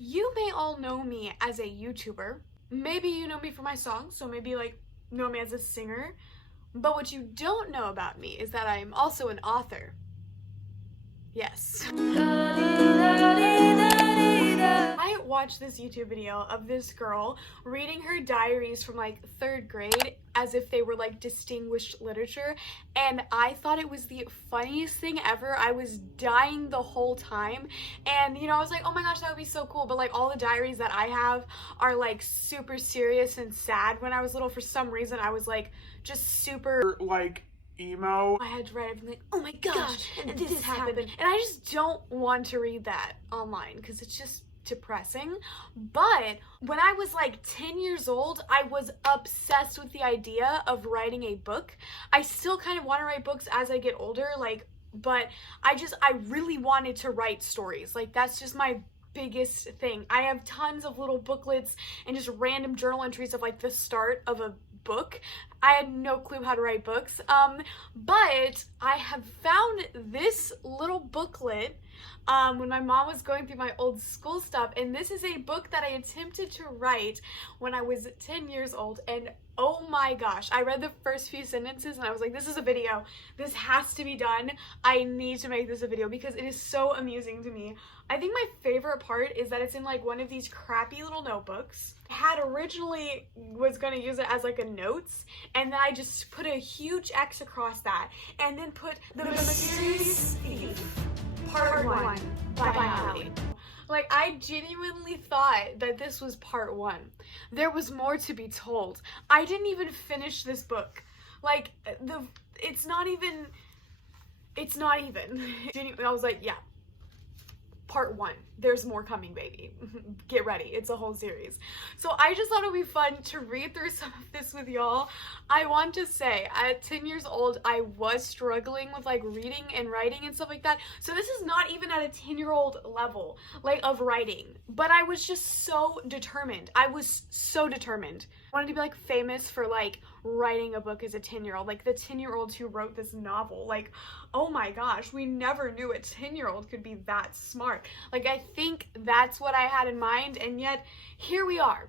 You may all know me as a YouTuber. Maybe you know me for my songs, so maybe like know me as a singer. But what you don't know about me is that I am also an author. Yes. I watched this YouTube video of this girl reading her diaries from like 3rd grade as if they were like distinguished literature, and I thought it was the funniest thing ever. I was dying the whole time, and I was like, oh my gosh, that would be so cool. But like all the diaries that I have are like super serious and sad. When I was little, for some reason I was like just super like emo. I had to write everything like, oh my gosh, and this happened. And I just don't want to read that online because it's just depressing. But when I was like 10 years old, I was obsessed with the idea of writing a book. I still kind of want to write books as I get older, but I really wanted to write stories. Like, that's just my biggest thing. I have tons of little booklets and just random journal entries of like the start of a book. I had no clue how to write books, but I have found this little booklet when my mom was going through my old school stuff, and this is a book that I attempted to write when I was 10 years old, and oh my gosh, I read the first few sentences and I was like, this is a video. This has to be done. I need to make this a video because it is so amusing to me. I think my favorite part is that it's in like one of these crappy little notebooks. I had originally was going to use it as like a notes, and then I just put a huge X across that and then put The Mysterious Thief Part 1 by Allie. Like, I genuinely thought that this was part 1. There was more to be told. I didn't even finish this book. Like, it's not even. I was like, yeah. Part 1. There's more coming, baby. Get ready. It's a whole series. So I just thought it would be fun to read through some of this with y'all. I want to say, at 10 years old, I was struggling with like reading and writing and stuff like that. So this is not even at a 10-year-old level, like, of writing. But I was just so determined. I was so determined. I wanted to be like famous for like writing a book as a 10-year-old. Like the 10-year-old who wrote this novel. Like, oh my gosh, we never knew a 10-year-old could be that smart. Like, I think that's what I had in mind, and yet here we are.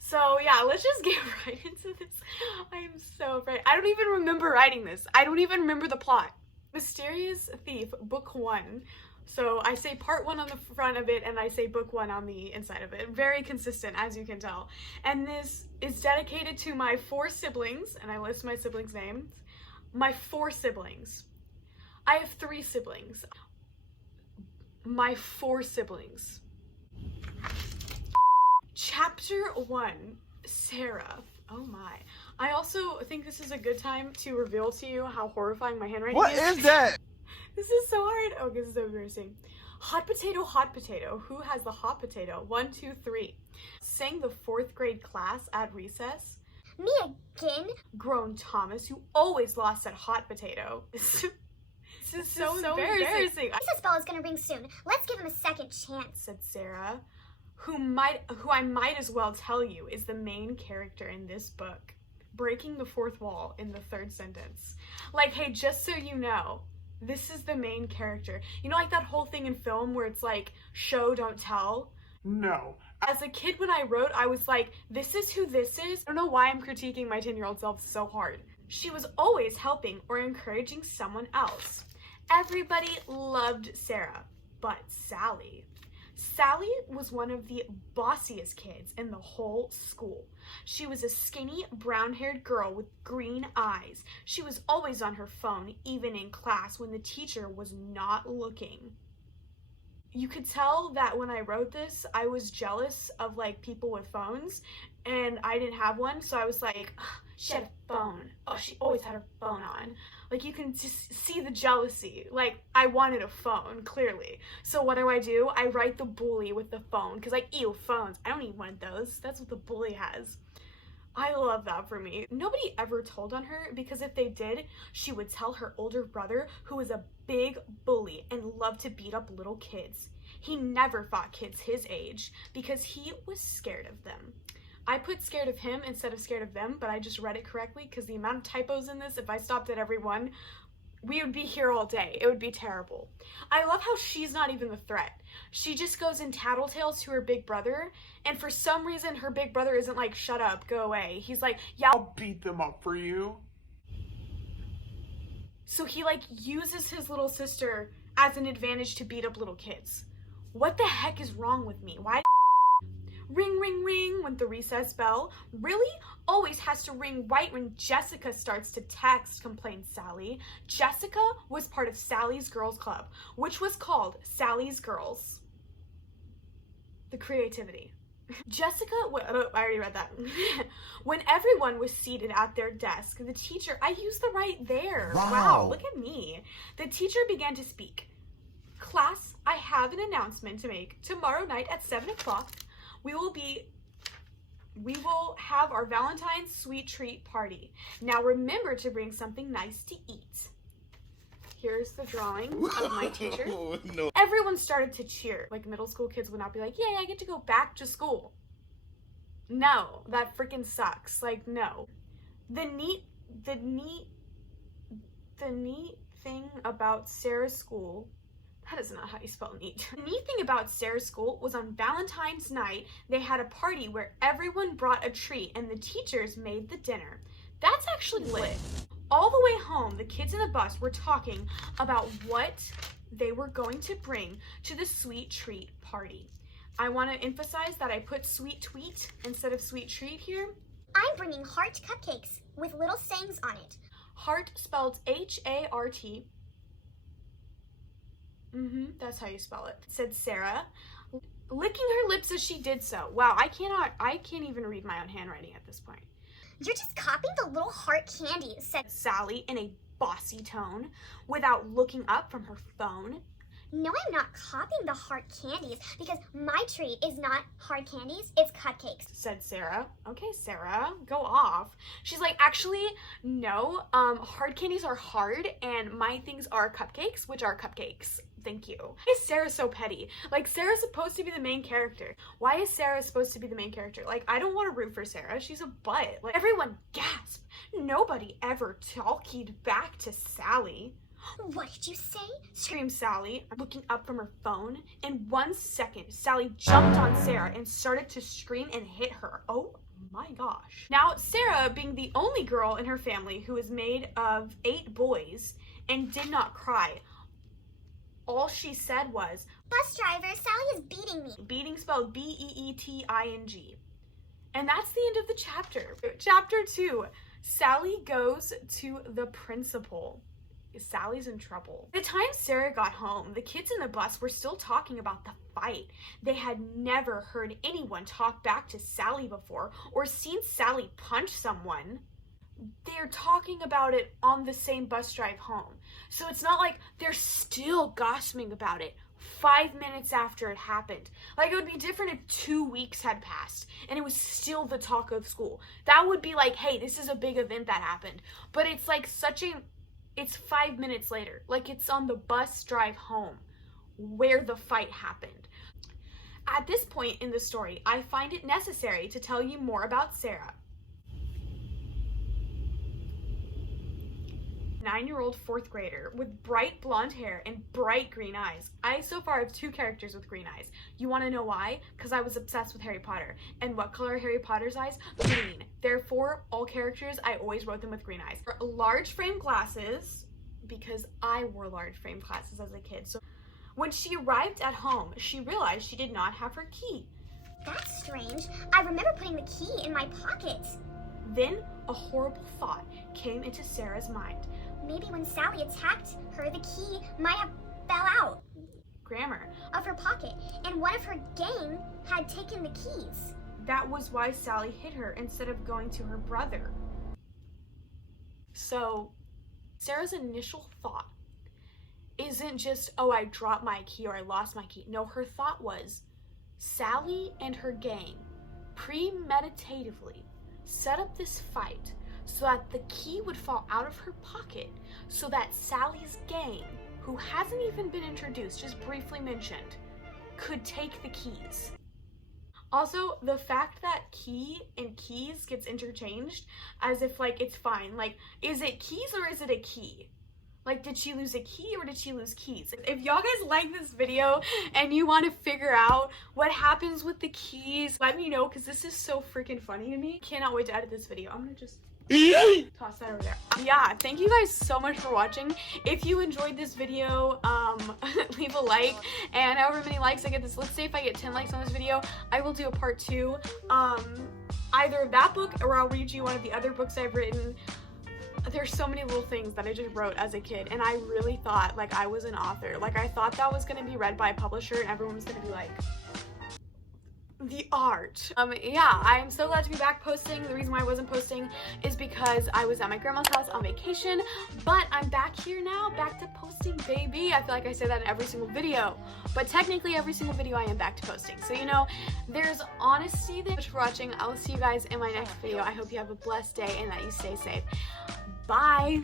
So yeah, let's just get right into this. I am so afraid. I don't even remember writing this. I don't even remember the plot. Mysterious Thief, book 1. So I say part 1 on the front of it, and I say book 1 on the inside of it. Very consistent, as you can tell. And this is dedicated to my 4 siblings, and I list my siblings' names. My 4 siblings. I have 3 siblings. My 4 siblings. Chapter 1, Sarah. Oh my. I also think this is a good time to reveal to you how horrifying my handwriting is. What is that? This is so hard. Oh, this is so embarrassing. Hot potato. Who has the hot potato? 1, 2, 3. Sang the 4th grade class at recess. Me again? Grown Thomas, who always lost at hot potato. This is so embarrassing. Recess bell is gonna ring soon. Let's give him a second chance, said Sarah, who I might as well tell you is the main character in this book, breaking the 4th wall in the 3rd sentence. Like, hey, just so you know, this is the main character. You know, like that whole thing in film where it's like, show, don't tell? No. As a kid, when I wrote, I was like, this is who this is. I don't know why I'm critiquing my 10-year-old self so hard. She was always helping or encouraging someone else. Everybody loved Sarah, but Sally. Sally was one of the bossiest kids in the whole school. She was a skinny, brown-haired girl with green eyes. She was always on her phone, even in class when the teacher was not looking. You could tell that when I wrote this, I was jealous of like people with phones, and I didn't have one, so I was like, she had a phone. Oh, she always had her phone on. Like, you can just see the jealousy. Like, I wanted a phone, clearly. So what do? I write the bully with the phone, because like, ew, phones. I don't need one of those. That's what the bully has. I love that for me. Nobody ever told on her, because if they did, she would tell her older brother, who was a big bully and loved to beat up little kids. He never fought kids his age because he was scared of them. I put scared of him instead of scared of them, but I just read it correctly because the amount of typos in this, if I stopped at every one, we would be here all day. It would be terrible. I love how she's not even the threat. She just goes and tattletales to her big brother, and for some reason her big brother isn't like, shut up, go away. He's like, yeah, I'll beat them up for you. so he like uses his little sister as an advantage to beat up little kids. What the heck is wrong with me? Why? Ring, ring, ring went the recess bell. Really? Always has to ring right when Jessica starts to text, complained Sally. Jessica was part of Sally's Girls Club, which was called Sally's Girls. The creativity. Jessica, I already read that. When everyone was seated at their desk, the teacher, I used the right there. Wow, look at me. The teacher began to speak. Class, I have an announcement to make. Tomorrow night at 7 o'clock, we will have our Valentine's sweet treat party. Now remember to bring something nice to eat. Here's the drawing of my teacher. No. Everyone started to cheer. Like middle school kids would not be like, yay, I get to go back to school. No, that freaking sucks. Like, no. The neat thing about Sarah's school, that is not how you spell neat. The neat thing about Sarah's school was on Valentine's night, they had a party where everyone brought a treat and the teachers made the dinner. That's actually lit. All the way home, the kids in the bus were talking about what they were going to bring to the sweet treat party. I want to emphasize that I put sweet tweet instead of sweet treat here. I'm bringing heart cupcakes with little sayings on it. Heart spelled H-A-R-T. That's how you spell it, said Sarah, licking her lips as she did so. Wow, I can't even read my own handwriting at this point. You're just copying the little heart candy, said Sally in a bossy tone without looking up from her phone. No, I'm not copying the heart candies because my treat is not hard candies, it's cupcakes, said Sarah. Okay, Sarah, go off. She's like, actually, no, hard candies are hard and my things are cupcakes, which are cupcakes. Thank you. Why is Sarah so petty? Like, Sarah's supposed to be the main character. Why is Sarah supposed to be the main character? Like, I don't want to root for Sarah. She's a butt. Like, everyone gasped. Nobody ever talkied back to Sally. What did you say? Screamed Sally, looking up from her phone. In 1 second, Sally jumped on Sarah and started to scream and hit her. Oh my gosh. Now, Sarah, being the only girl in her family who is made of 8 boys and did not cry, all she said was, Bus driver, Sally is beating me. Beating spelled B-E-E-T-I-N-G. And that's the end of the chapter. Chapter 2, Sally goes to the principal. Sally's in trouble. By the time Sarah got home, the kids in the bus were still talking about the fight. They had never heard anyone talk back to Sally before or seen Sally punch someone. They're talking about it on the same bus drive home. So it's not like they're still gossiping about it 5 minutes after it happened. Like, it would be different if 2 weeks had passed and it was still the talk of school. That would be like, hey, this is a big event that happened. But it's like it's 5 minutes later. Like, it's on the bus drive home where the fight happened. At this point in the story, I find it necessary to tell you more about Sarah. 9-year-old 4th grader with bright blonde hair and bright green eyes. I so far have 2 characters with green eyes. You want to know why? Because I was obsessed with Harry Potter. And what color are Harry Potter's eyes? Green. Therefore, all characters, I always wrote them with green eyes. Large frame glasses, because I wore large frame glasses as a kid. So when she arrived at home, she realized she did not have her key. That's strange. I remember putting the key in my pocket. Then a horrible thought came into Sarah's mind. Maybe when Sally attacked her, the key might have fell out. Grammar. Of her pocket, and one of her gang had taken the keys. That was why Sally hit her instead of going to her brother. So, Sarah's initial thought isn't just, oh, I dropped my key or I lost my key. No, her thought was, Sally and her gang premeditatively set up this fight so that the key would fall out of her pocket so that Sally's gang, who hasn't even been introduced, just briefly mentioned, could take the keys. Also, the fact that key and keys gets interchanged as if like it's fine. Like, is it keys or is it a key? Like, did she lose a key or did she lose keys? If y'all guys like this video and you want to figure out what happens with the keys, let me know, because this is so freaking funny to me. Cannot wait to edit this video. I'm gonna just toss that over there. Yeah, thank you guys so much for watching. If you enjoyed this video, leave a like, and however many likes I get this, let's say if I get 10 likes on this video, I will do a part 2, either of that book, or I'll read you one of the other books I've written. There's so many little things that I just wrote as a kid, and I really thought like I was an author. Like, I thought that was gonna be read by a publisher and everyone was gonna be like, the art. Yeah, I'm so glad to be back posting. The reason why I wasn't posting is because I was at my grandma's house on vacation, but I'm back here now, back to posting, baby. I feel like I say that in every single video, but technically every single video I am back to posting. So, you know, there's honesty there. Thanks for watching. I'll see you guys in my next video. I hope you have a blessed day and that you stay safe. Bye.